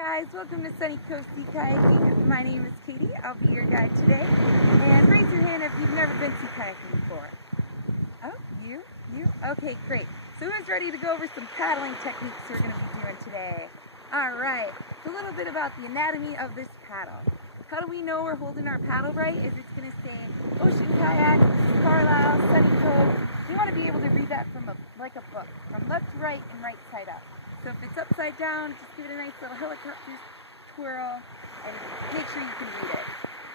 guys, welcome to Sunny Coast Kayaking. My name is Katie. I'll be your guide today. And raise your hand if you've never been sea kayaking before. Oh, you? Okay, great. So who's ready to go over some paddling techniques we're going to be doing today? Alright, so a little bit about the anatomy of this paddle. How do we know we're holding our paddle right? Is it's going to say Ocean Kayak, Carlisle, Sunny Coast. You want to be able to read that from like a book, from left to right and right side up. So if it's upside down, just give it a nice little helicopter twirl and make sure you can read it.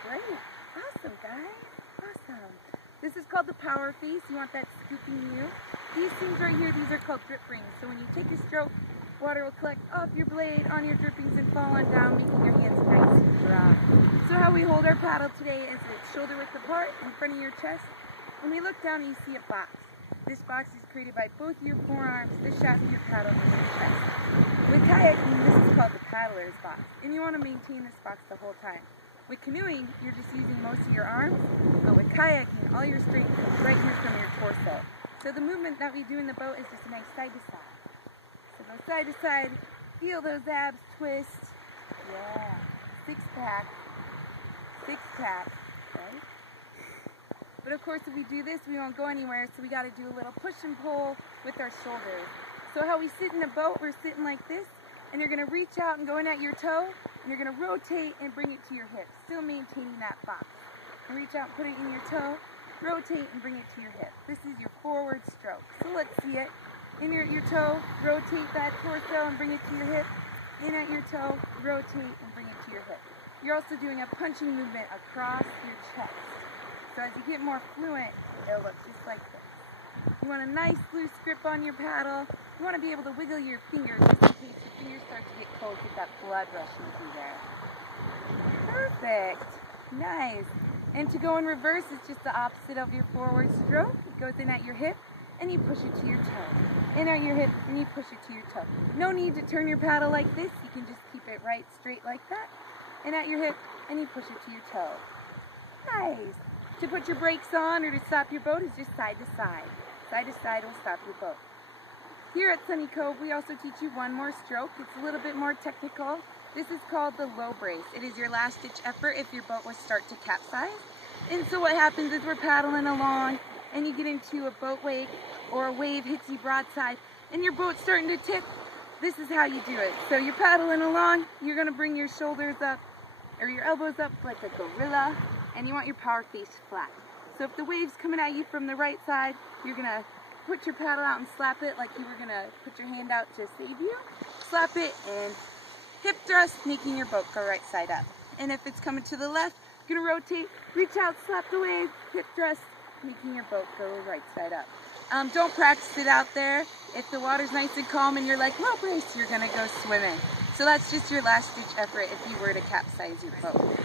Great. Awesome, guys. Awesome. This is called the power face. You want that scooping view. These things right here, these are called drip rings. So when you take a stroke, water will collect off your blade on your drippings and fall on down, making your hands nice and dry. So how we hold our paddle today is it's shoulder width apart in front of your chest. When we look down, you see a box. This box is created by both your forearms, the shaft of your paddle, and your chest. With kayaking, this is called the paddler's box, and you want to maintain this box the whole time. With canoeing, you're just using most of your arms, but with kayaking, all your strength comes right here from your torso. So the movement that we do in the boat is just a nice side to side. So go side to side, feel those abs twist. Yeah, six pack, right? But of course, if we do this, we won't go anywhere, so we got to do a little push and pull with our shoulders. So how we sit in a boat, we're sitting like this, and you're going to reach out and go in at your toe, and you're going to rotate and bring it to your hip, still maintaining that box. And reach out, put it in your toe, rotate and bring it to your hip. This is your forward stroke. So let's see it. In at your toe, rotate that torso and bring it to your hip. In at your toe, rotate and bring it to your hip. You're also doing a punching movement across your chest. So as you get more fluent, it'll look just like this. You want a nice loose grip on your paddle. You want to be able to wiggle your fingers just in case your fingers start to get cold, get that blood rushing through there. Perfect. Nice. And to go in reverse is just the opposite of your forward stroke. It goes in at your hip and you push it to your toe. In at your hip and you push it to your toe. No need to turn your paddle like this. You can just keep it right straight like that. In at your hip and you push it to your toe. Nice. To put your brakes on or to stop your boat is just side to side. Side to side will stop your boat. Here at Sunny Cove, we also teach you one more stroke. It's a little bit more technical. This is called the low brace. It is your last ditch effort if your boat would start to capsize. And so what happens is we're paddling along and you get into a boat wave or a wave hits you broadside and your boat's starting to tip. This is how you do it. So you're paddling along, you're going to bring your shoulders up or your elbows up like a gorilla. And you want your power face flat. So if the wave's coming at you from the right side, you're going to put your paddle out and slap it like you were going to put your hand out to save you. Slap it and hip thrust, making your boat go right side up. And if it's coming to the left, you're going to rotate, reach out, slap the wave, hip thrust, making your boat go right side up. Don't practice it out there. If the water's nice and calm and you're like, low brace, you're going to go swimming. So that's just your last ditch effort if you were to capsize your boat.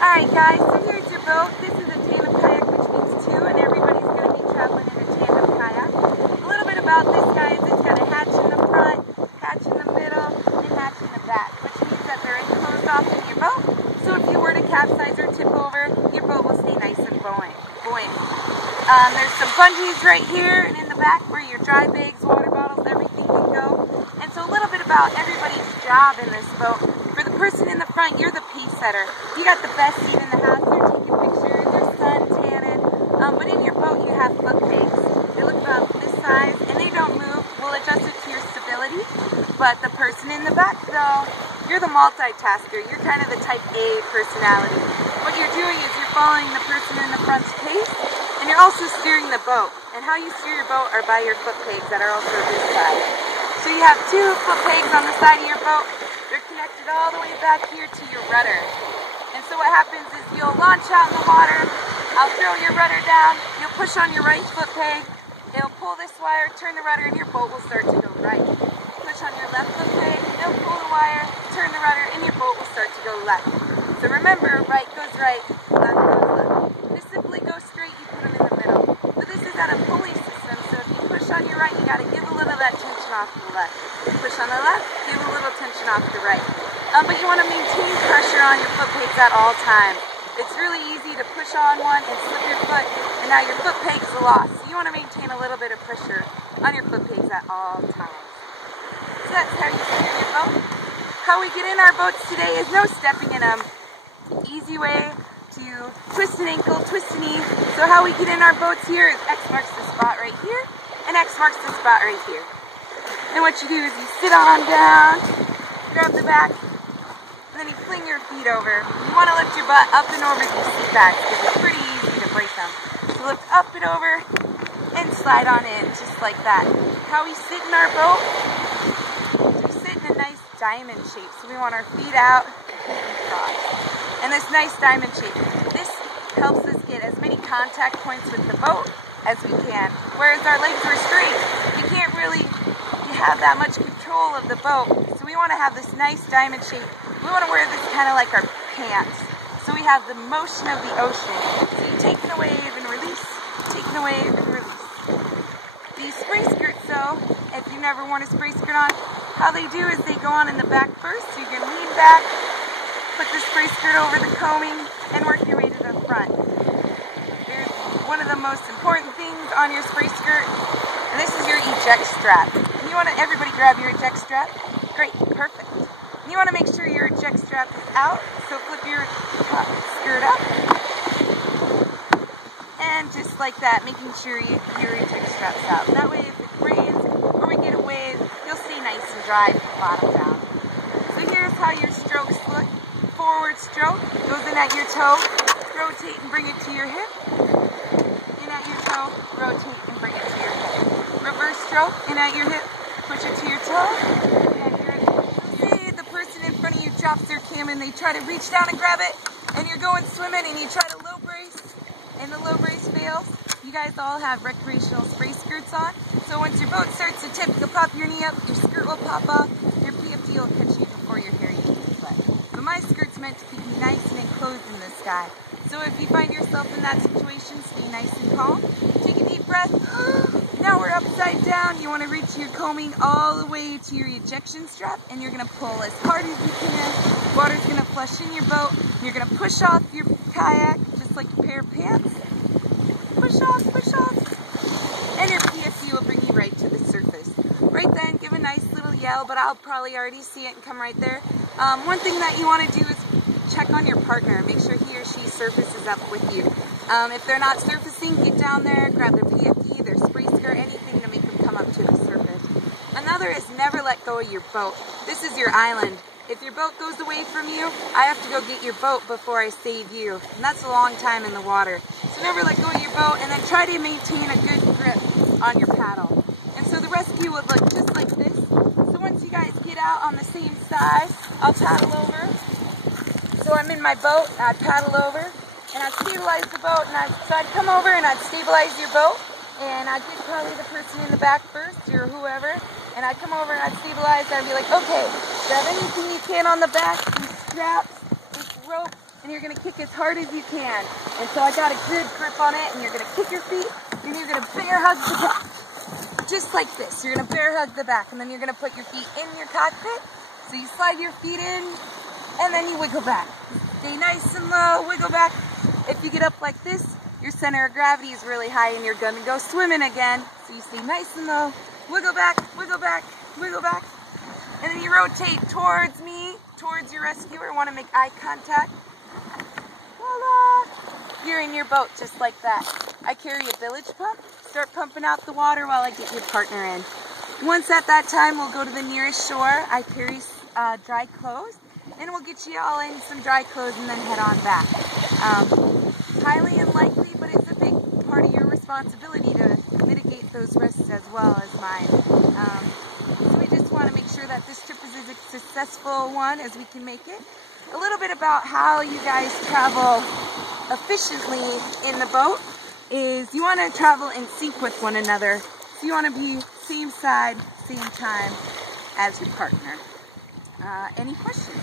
Alright guys, so here's your boat. This is a tandem kayak, which means two, and everybody's going to be traveling in a tandem kayak. A little bit about this, guys, it's got a hatch in the front, hatch in the middle, and hatch in the back, which means that they're enclosed off in your boat. So if you were to capsize or tip over, your boat will stay nice and buoyant. There's some bungees right here and in the back where your dry bags, water bottles, everything can go. And so a little bit about everybody's job in this boat. For the person in the front, you're the pace setter. You got the best seat in the house. You're taking pictures, you're sun tanning. But in your boat, you have foot pegs. They look about this size, and they don't move. We'll adjust it to your stability. But the person in the back, though, you're the multitasker. You're kind of the type A personality. What you're doing is you're following the person in the front's pace, and you're also steering the boat. And how you steer your boat are by your foot pegs that are also this size. So you have two foot pegs on the side of your boat. They're connected all the way back here to your rudder. And so what happens is you'll launch out in the water, I'll throw your rudder down, you'll push on your right foot peg, it'll pull this wire, turn the rudder, and your boat will start to go right. Push on your left foot peg, it'll pull the wire, turn the rudder, and your boat will start to go left. So remember, right goes right, left goes left. To simply go straight, you put them in the middle. But this is at a pulley system, so if you push on your right, you got to give a little of that tension off to the left. Push on the left, give a little tension off the right. But you want to maintain pressure on your foot pegs at all times. It's really easy to push on one and slip your foot, and now your foot peg's lost. So you want to maintain a little bit of pressure on your foot pegs at all times. So that's how you steer your boat. how we get in our boats today is no stepping in them. Easy way to twist an ankle, twist a knee. So how we get in our boats here is X marks the spot right here, and X marks the spot right here. And what you do is you sit on down, grab the back, and then you fling your feet over. You want to lift your butt up and over these seat backs because it's pretty easy to break them. So lift up and over and slide on in, just like that. How we sit in our boat, we sit in a nice diamond shape. So we want our feet out and cross. And this nice diamond shape. This helps us get as many contact points with the boat as we can. Whereas our legs are straight, you can't really have that much control of the boat. So we want to have this nice diamond shape. We want to wear this kind of like our pants. So we have the motion of the ocean. So you take in a wave and release, take in a wave and release. These spray skirts though, if you've never worn a spray skirt on, how they do is they go on in the back first. So you can lean back, put the spray skirt over the combing, and work your way to the front. There's one of the most important things on your spray skirt, and this is your eject strap. And you want to, everybody grab your eject strap. Great, perfect. And you want to make sure your eject strap is out, so flip your skirt up. And just like that, making sure your eject strap's out. That way if it rains or we get a wave, you'll stay nice and dry from the bottom down. So here's how your strokes look. Forward stroke, goes in at your toe, rotate and bring it to your hip. In at your toe, rotate and bring it to your hip. Reverse stroke, in at your hip, push it to your toe. In at your hip. Say the person in front of you drops their camera and they try to reach down and grab it, and you're going swimming and you try to low brace, and the low brace fails. You guys all have recreational spray skirts on, so once your boat starts to tip, you'll pop your knee up, your skirt will pop off, your PFD will catch you before your hair even gets wet. But my skirt's meant to keep you nice and enclosed in the sky. So if you find yourself in that situation, stay nice and calm. Take a deep breath. Now we're upside down. You want to reach your combing all the way to your ejection strap, and you're going to pull as hard as you can. Water's going to flush in your boat. You're going to push off your kayak, just like a pair of pants. Push off, and your PFD will bring you right to the surface. Right then, give a nice little yell, but I'll probably already see it and come right there. One thing that you want to do is check on your partner. Make sure he or she surfaces up with you. If they're not surfacing, get down there, grab their PFD, their spray skirt, anything to make them come up to the surface. Another is never let go of your boat. This is your island. If your boat goes away from you, I have to go get your boat before I save you. And that's a long time in the water. So never let go of your boat, and then try to maintain a good grip on your paddle. And so the rescue would look just like this. So once you guys get out on the same side, I'll paddle over. So I'm in my boat, and I'd paddle over, and I'd stabilize the boat, and so I'd come over and I'd stabilize your boat, and I'd get probably the person in the back first, or whoever, and I'd come over and I'd stabilize, and I'd be like, okay, grab anything you can on the back, these straps, this rope, and you're going to kick as hard as you can. And so I got a good grip on it, and you're going to kick your feet, and you're going to bear hug the back. Just like this. You're going to bear hug the back, and then you're going to put your feet in your cockpit. So you slide your feet in, and then you wiggle back. Stay nice and low, wiggle back. If you get up like this, your center of gravity is really high, and you're going to go swimming again. So you stay nice and low, wiggle back, wiggle back, wiggle back. And then you rotate towards me, towards your rescuer. Want to make eye contact. Voila! You're in your boat just like that. I carry a village pump. Start pumping out the water while I get your partner in. Once at that time, we'll go to the nearest shore. I carry dry clothes, and we'll get you all in some dry clothes and then head on back. Highly unlikely, but it's a big part of your responsibility to mitigate those risks as well as mine. So we just want to make sure that this trip is as successful one as we can make it. A little bit about how you guys travel efficiently in the boat is you want to travel in sync with one another. So you want to be same side, same time as your partner. Any questions?